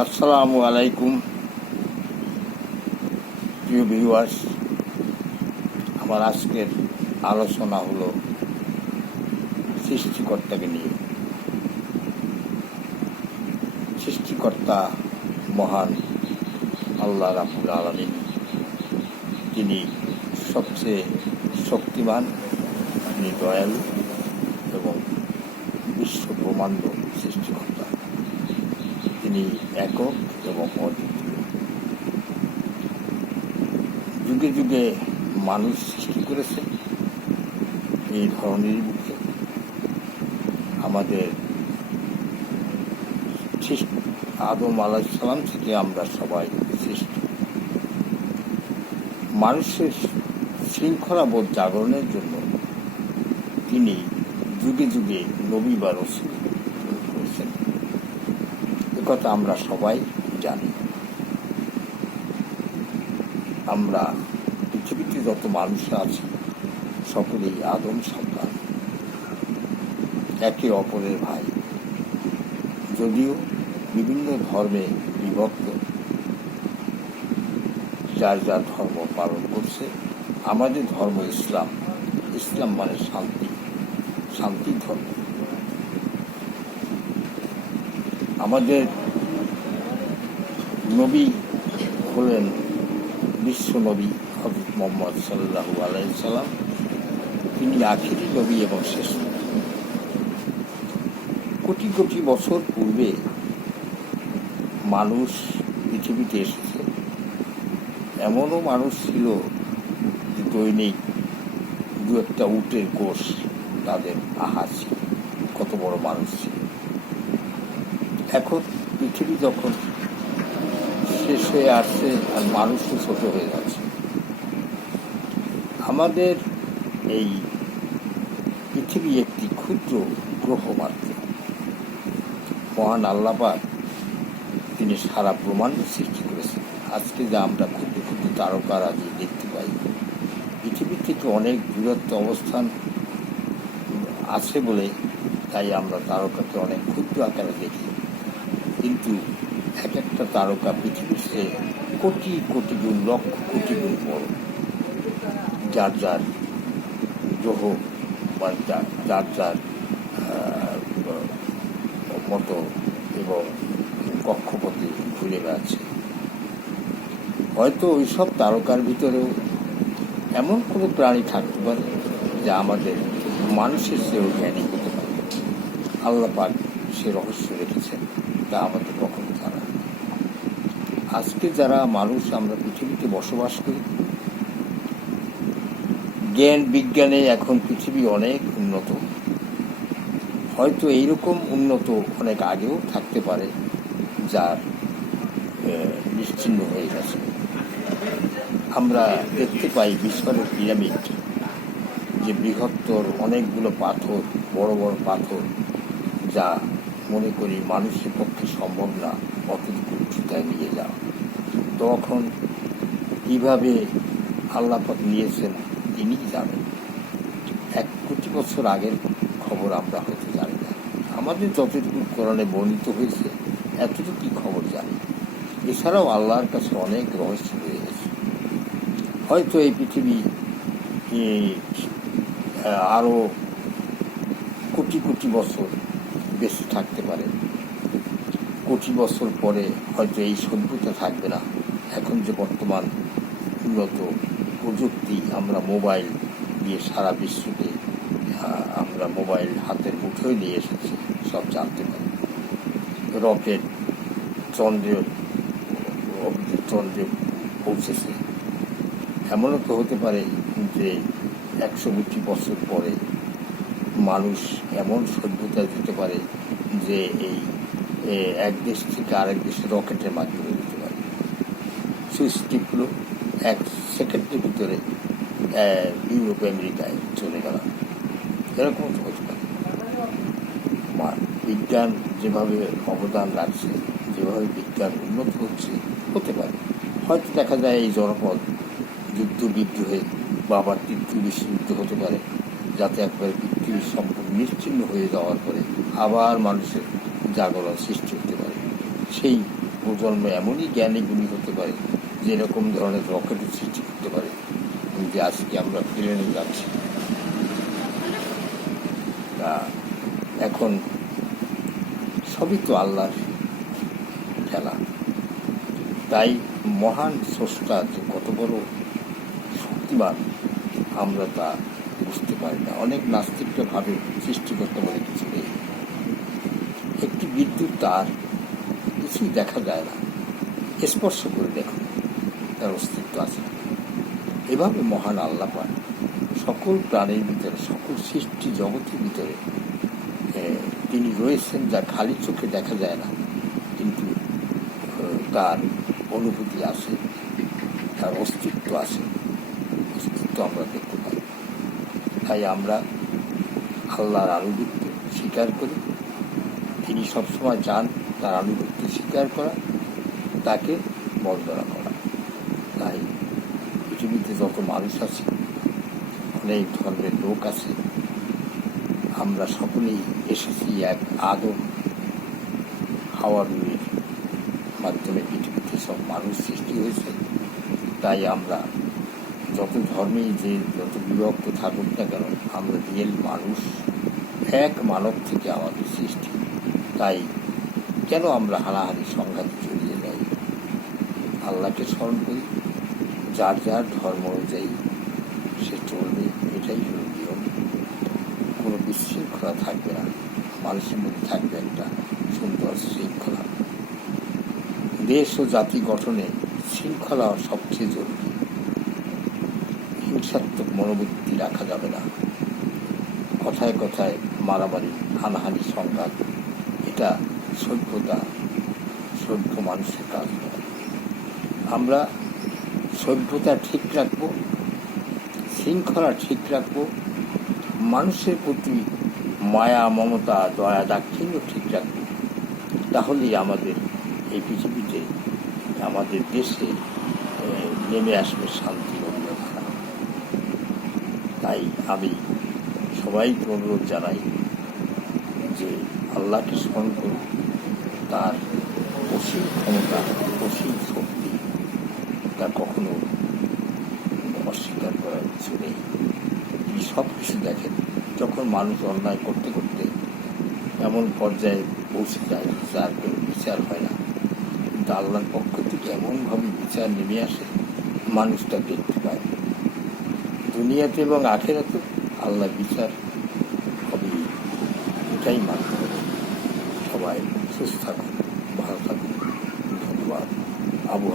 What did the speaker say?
আসসালামু আলাইকুম প্রিয় ভিউয়ার্স। আমার আজকের আলোচনা হলো সৃষ্টিকর্তাকে নিয়ে। সৃষ্টিকর্তা মহান আল্লাহ রাব্বুল আলামিন, তিনি সবচেয়ে শক্তিমান, তিনি দয়ালু এবং বিশ্ব ব্রহ্মাণ্ড সৃষ্টিকর্তা। তিনি একক এবং অদ্বিতীয়। যুগে যুগে মানুষ সৃষ্টি করেছে এই ধরনের বুকে। আমাদের আদম আলাইহিস সালাম থেকে আমরা সবাই সৃষ্টি। মানুষের শৃঙ্খলাবোধ জাগরণের জন্য তিনি যুগে যুগে নবী বা রাসূল করেছেন, একথা আমরা সবাই জানি। আমরা পৃথিবীতে যত মানুষ আছি সকলেই আদম সন্তান, একে অপরের ভাই। যদিও বিভিন্ন ধর্মে বিভক্ত, যার যার ধর্ম পালন করছে। আমাদের ধর্ম ইসলাম। ইসলাম মানে শান্তি, শান্তির ধর্ম। আমাদের নবী হলেন বিশ্ব নবী হযরত মুহাম্মদ সাল্লাল্লাহু আলাইহি সাল্লাম। তিনি আখিরি নবী এবং শেষ নবী। কোটি কোটি বছর পূর্বে মানুষ পৃথিবীতে এসেছে। এমনও মানুষ ছিল যে দৈনিক দু একটা উটের গোশ তাদের আহার ছিল। কত বড় মানুষ ছিল। এখন পৃথিবী যখন শেষ হয়ে আসছে আর মানুষও ছোট হয়ে যাচ্ছে, আমাদের এই পৃথিবী একটি ক্ষুদ্র গ্রহ মাত্র। মহান আল্লাহ পাক তিনি সারা ব্রহ্মাণ্ড সৃষ্টি করেছেন। আজকে যা আমরা ক্ষুদ্র ক্ষুদ্র তারকারাজি দেখতে পাই, পৃথিবী থেকে অনেক দূরত্ব অবস্থান আছে বলে তাই আমরা তারকাকে অনেক ক্ষুদ্র আকারে দেখি। কিন্তু এক একটা তারকা পৃথিবীর চেয়ে কোটি কোটি গুণ, লক্ষ কোটি গুণ বড়। যার যার গ্রহ বা যার যার মতো এবং কক্ষপথে ঘুরে বেড়াচ্ছে। হয়তো ওইসব তারকার ভিতরেও এমন কোনো প্রাণী থাকতে পারে যা আমাদের মানুষের চেয়েও জ্ঞানী হতে পারে। আল্লাহ পাক সে রহস্য রেখেছেন, তা আমাদের কখনো জানা। আজকে যারা মানুষ আমরা পৃথিবীতে বসবাস করি, জ্ঞান বিজ্ঞানে এখন পৃথিবী অনেক উন্নত। হয়তো এইরকম উন্নত অনেক আগেও থাকতে পারে, যার নিশ্চিহ্ন হয়ে গেছে। আমরা দেখতে পাই মিশরের পিরামিড, যে বৃহত্তর অনেকগুলো পাথর, বড় বড় পাথর, যা মনে করি মানুষের পক্ষে সম্ভব না অতটুকু উচ্চতায় নিয়ে যাওয়া। তখন কীভাবে আল্লাহ পাক নিয়েছেন তিনিই জানেন। 1 কোটি বছর আগের খবর আমরা হয়তো জানি না। আমাদের যতটুকু কোরআনে বর্ণিত হয়েছে এতটুকুই খবর জানি। এছাড়াও আল্লাহর কাছে অনেক রহস্য রয়ে গেছে। হয়তো এই পৃথিবী আরও কোটি কোটি বছর বেঁচে থাকতে পারে। কোটি বছর পরে হয়তো এই সভ্যতা থাকবে না। এখন যে বর্তমান উন্নত প্রযুক্তি, আমরা মোবাইল দিয়ে সারা বিশ্বকে আমরা মোবাইল হাতের মুঠোয় নিয়ে এসেছি, সব জানতে পারি। রকেট চন্দ্রে পৌঁছেছে। এমনও তো হতে পারে যে 120 বছর পরে মানুষ এমন সভ্যতা যেতে পারে যে এই এক দেশ থেকে আরেক দেশে রকেটের মাধ্যমে যেতে পারে। সুইচ টিপলো, 1 সেকেন্ডের ভিতরে ইউরোপ আমেরিকায় চলে গেলাম। এরকম তো হতে পারে। বিজ্ঞান যেভাবে অবদান রাখছে, যেভাবে বিজ্ঞান উন্নত হতে পারে। হয়তো দেখা যায় এই জনপদ যুদ্ধ বিদ্রোহে বা আবার তৃতীয় বিশ্বযুদ্ধ হতে পারে, যাতে একবারে পৃথিবীর সম্পূর্ণ নিশ্চিহ্ন হয়ে যাওয়ার পরে আবার মানুষের জাগরণ সৃষ্টি হতে পারে। সেই প্রজন্ম এমনই জ্ঞানী গুণী হতে পারে যে এরকম ধরনের রকেটের সৃষ্টি করতে পারে যে আজকে আমরা প্লেনে যাচ্ছি। তা এখন সবই তো আল্লাহর খেলা। তাই মহান স্রষ্টা যে কত বড় শক্তিমান আমরা তা বুঝতে পারি না। অনেক নাস্তিকরা ভাবে সৃষ্টিকর্তা বলে কিছু নেই। একটি বিদ্যুৎ তার কিছুই দেখা যায় না, স্পর্শ করে দেখুন তার অস্তিত্ব আছে। এভাবে মহান আল্লাহ পাক সকল প্রাণীর ভিতরে, সকল সৃষ্টি জগতের ভিতরে তিনি রয়েছেন, যা খালি চোখে দেখা যায় না, কিন্তু তার অনুভূতি আছে, তার অস্তিত্ব আছে, অস্তিত্ব আমরা দেখতে পাই। তাই আমরা আল্লাহর আনুগত্য স্বীকার করি। তিনি সবসময় চান তার আনুগত্য স্বীকার করা, তাকে বন্দনা করা। তাই পৃথিবীতে যত মানুষ আছে, অনেক ধর্মের লোক আছে, আমরা সকলেই এসেছি এক আদম হাওয়া রুহের মাধ্যমে। পৃথিবীতে সব মানুষ সৃষ্টি হয়েছে। তাই আমরা যত ধর্মেই যে যত বিভক্ত থাকুক না কেন, আমরা রিয়েল মানুষ, এক মানব থেকে আমাদের সৃষ্টি। তাই কেন আমরা হানাহানি সংঘাতে জড়িয়ে যাই? আল্লাহকে স্মরণ করি, যার যার ধর্ম অনুযায়ী সে চলবে, এটাই হল নিয়ম। কোনো বিশৃঙ্খলা থাকবে না, মানুষের মধ্যে থাকবে একটা সুন্দর শৃঙ্খলা। দেশ ও জাতি গঠনে শৃঙ্খলা সবচেয়ে জরুরি। হিংসাত্মক মনোবৃত্তি রাখা যাবে না। কথায় কথায় মারামারি, হানাহানি, সংঘাত, এটা সভ্যতা, সভ্য মানুষের কাজ নয়। আমরা সভ্যতা ঠিক রাখবো, শৃঙ্খলা ঠিক রাখবো, মানুষের প্রতি মায়া, মমতা, দয়া, দাক্ষিণ্য ঠিক রাখবো। তাহলেই আমাদের এই পৃথিবীতে, আমাদের দেশে নেমে আসবে শান্তি ও নিরাপত্তা। তাই আমি সবাইকে অনুরোধ জানাই যে আল্লাহকে স্মরণ করুন। তার অসীম ক্ষমতা, অসীম শক্তি, তা কখনো অস্বীকার করার কিছু নেই। তিনি সব কিছু দেখেন। যখন মানুষ অন্যায় করতে করতে এমন পর্যায়ে পৌঁছে যায় যার কোনো বিচার হয় না, কিন্তু আল্লাহর পক্ষ থেকে এমনভাবে বিচার নেমে আসে, মানুষটা দেখতে পায়। দুনিয়াতে এবং আখেরাতে আল্লাহ বিচার হবে, এটাই মানতে হবে। সবাই সুস্থ থাকুন, ভালো থাকুন। ধন্যবাদ। আবু